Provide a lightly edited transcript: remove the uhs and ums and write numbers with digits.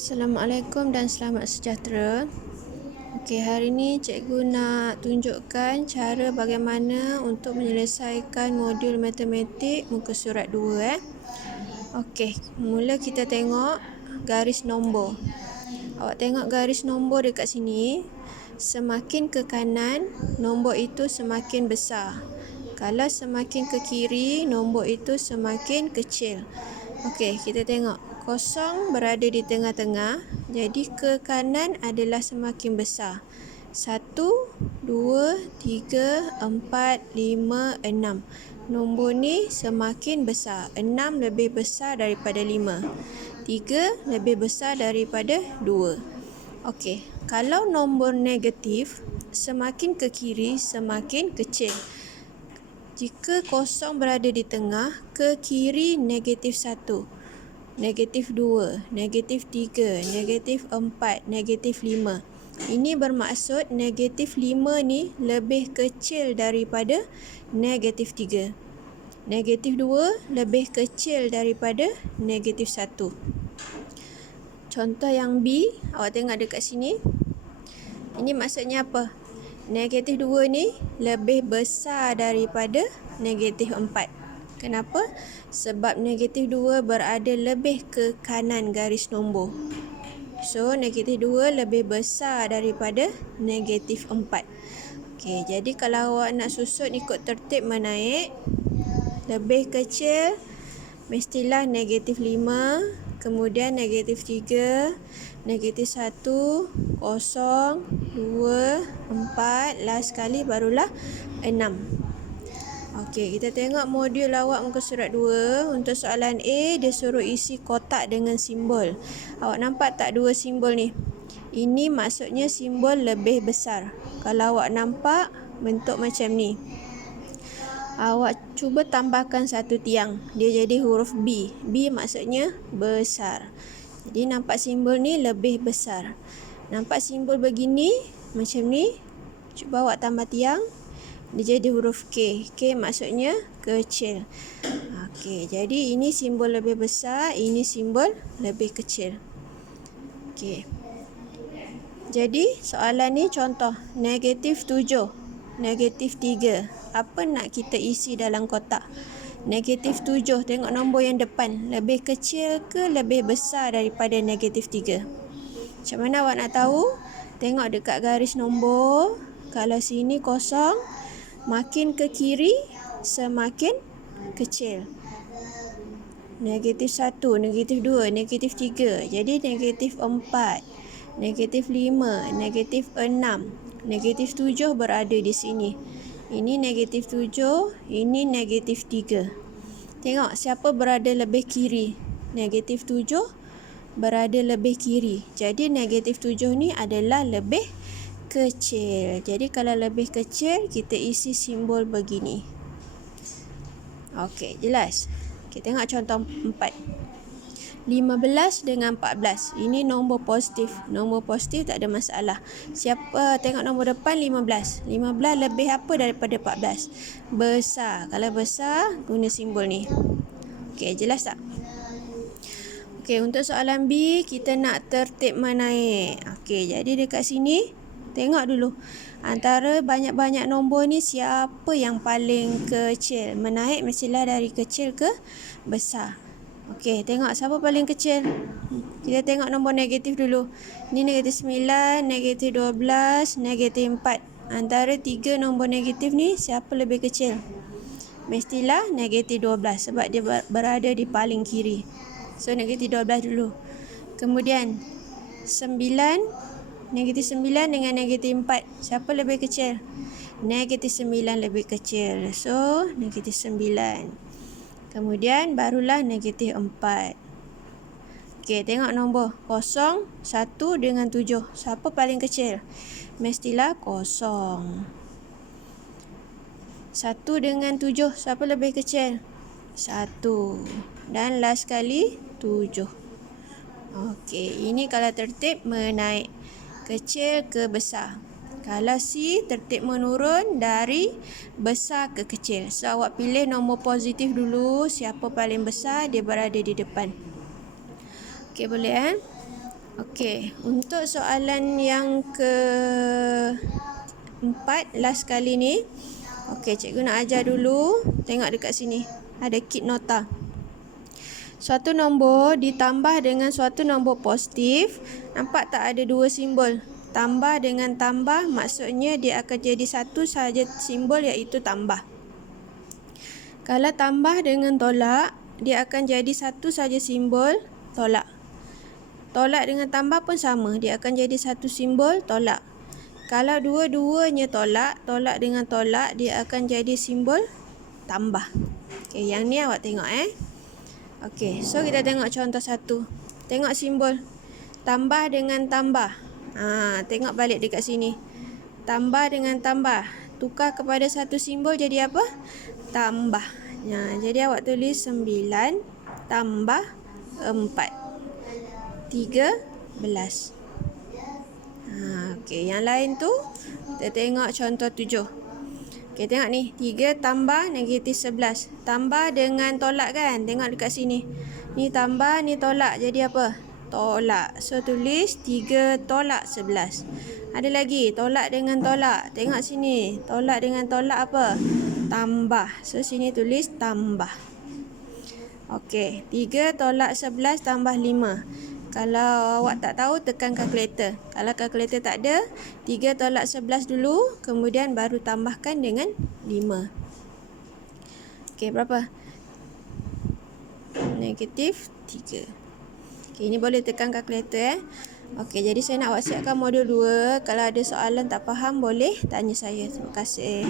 Assalamualaikum dan selamat sejahtera. Okey, hari ini cikgu nak tunjukkan cara bagaimana untuk menyelesaikan modul matematik muka surat 2. Okey, mula kita tengok garis nombor. Awak tengok garis nombor dekat sini. Semakin ke kanan, nombor itu semakin besar. Kalau semakin ke kiri, nombor itu semakin kecil. Okey, kita tengok. Kosong berada di tengah-tengah, jadi ke kanan adalah semakin besar. 1, 2, 3, 4, 5, 6. Nombor ni semakin besar. 6 lebih besar daripada 5. 3 lebih besar daripada 2. Okey, kalau nombor negatif, semakin ke kiri semakin kecil. Jika kosong berada di tengah, ke kiri negatif 1, negatif 2, negatif 3, negatif 4, negatif 5. Ini bermaksud negatif 5 ni lebih kecil daripada negatif 3. Negatif 2 lebih kecil daripada negatif 1. Contoh yang B, awak tengok dekat sini. Ini maksudnya apa? Negatif 2 ni lebih besar daripada negatif 4. Kenapa? Sebab negatif 2 berada lebih ke kanan garis nombor. So, negatif 2 lebih besar daripada negatif 4. Okey, jadi kalau awak nak susun ikut tertib menaik, lebih kecil mestilah negatif 5, kemudian negatif 3, negatif 1, 0, 2, 4, last sekali barulah 6. Okey, kita tengok modul awak muka surat 2. Untuk soalan A, dia suruh isi kotak dengan simbol. Awak nampak tak dua simbol ni? Ini maksudnya simbol lebih besar. Kalau awak nampak bentuk macam ni, awak cuba tambahkan satu tiang, dia jadi huruf B. B maksudnya besar. Jadi nampak simbol ni lebih besar. Nampak simbol begini, macam ni, cuba awak tambah tiang, dia jadi huruf K. K maksudnya kecil. Okey, jadi ini simbol lebih besar, ini simbol lebih kecil. Okey. Jadi soalan ni contoh, negatif 7, negatif 3. Apa nak kita isi dalam kotak? Negatif 7, tengok nombor yang depan. Lebih kecil ke lebih besar daripada negatif 3? Macam mana awak nak tahu? Tengok dekat garis nombor. Kalau sini kosong, makin ke kiri semakin kecil. Negatif 1, negatif 2, negatif 3. Jadi negatif 4, negatif 5, negatif 6, negatif 7 berada di sini. Ini negatif 7, ini negatif 3. Tengok siapa berada lebih kiri. Negatif 7 berada lebih kiri. Jadi negatif 7 ni adalah lebih kecil. Jadi kalau lebih kecil, kita isi simbol begini. Okey, jelas? Kita tengok contoh 4. 15 dengan 14. Ini nombor positif. Nombor positif tak ada masalah. Siapa tengok nombor depan 15. 15 lebih apa daripada 14? Besar. Kalau besar, guna simbol ni. Okey, jelas tak? Okey, untuk soalan B, kita nak tertib menaik. Okey, jadi dekat sini, tengok dulu. Antara banyak-banyak nombor ni, siapa yang paling kecil? Menaik mestilah dari kecil ke besar. Okey, tengok siapa paling kecil. Kita tengok nombor negatif dulu. Ni negatif 9, negatif 12, negatif 4. Antara 3 nombor negatif ni, siapa lebih kecil? Mestilah negatif 12 sebab dia berada di paling kiri. So, negatif 12 dulu. Kemudian, 9, negatif 9 dengan negatif 4. Siapa lebih kecil? Negatif 9 lebih kecil. So, negatif 9. Kemudian barulah negatif 4. Okey, tengok nombor 0, 1 dengan 7. Siapa paling kecil? Mestilah 0. 1 dengan 7. Siapa lebih kecil? 1. Dan last sekali 7. Okey, ini kalau tertib menaik. Kecil ke besar. Kalau C, tertib menurun dari besar ke kecil. So, awak pilih nombor positif dulu. Siapa paling besar, dia berada di depan. Okey, boleh Okey, untuk soalan yang ke-4 last kali ni. Okey, cikgu nak ajar dulu. Tengok dekat sini. Ada kit nota. Suatu nombor ditambah dengan suatu nombor positif. Nampak tak ada dua simbol? Tambah dengan tambah maksudnya dia akan jadi satu sahaja simbol, iaitu tambah. Kalau tambah dengan tolak, dia akan jadi satu sahaja simbol, tolak. Tolak dengan tambah pun sama, dia akan jadi satu simbol, tolak. Kalau dua-duanya tolak, tolak dengan tolak, dia akan jadi simbol tambah. Okey, yang ni awak tengok Okey, so kita tengok contoh satu. Tengok simbol. Tambah dengan tambah. Tengok balik dekat sini. Tambah dengan tambah. Tukar kepada satu simbol jadi apa? Tambah. Jadi awak tulis 9 tambah 4. 13. Okey, yang lain tu kita tengok contoh 7. Okey, tengok ni. 3 tambah negatif 11. Tambah dengan tolak kan? Tengok dekat sini. Ni tambah, ni tolak. Jadi apa? Tolak. So, tulis 3 tolak 11. Ada lagi. Tolak dengan tolak. Tengok sini. Tolak dengan tolak apa? Tambah. So, sini tulis tambah. Okey. 3 tolak 11 tambah 5. Kalau awak tak tahu, tekan kalkulator. Kalau kalkulator tak ada, 3 tolak 11 dulu, kemudian baru tambahkan dengan 5. Okey, berapa? Negatif 3. Okey, ini boleh tekan kalkulator Okey, jadi saya nak awak siapkan modul 2. Kalau ada soalan tak faham, boleh tanya saya. Terima kasih.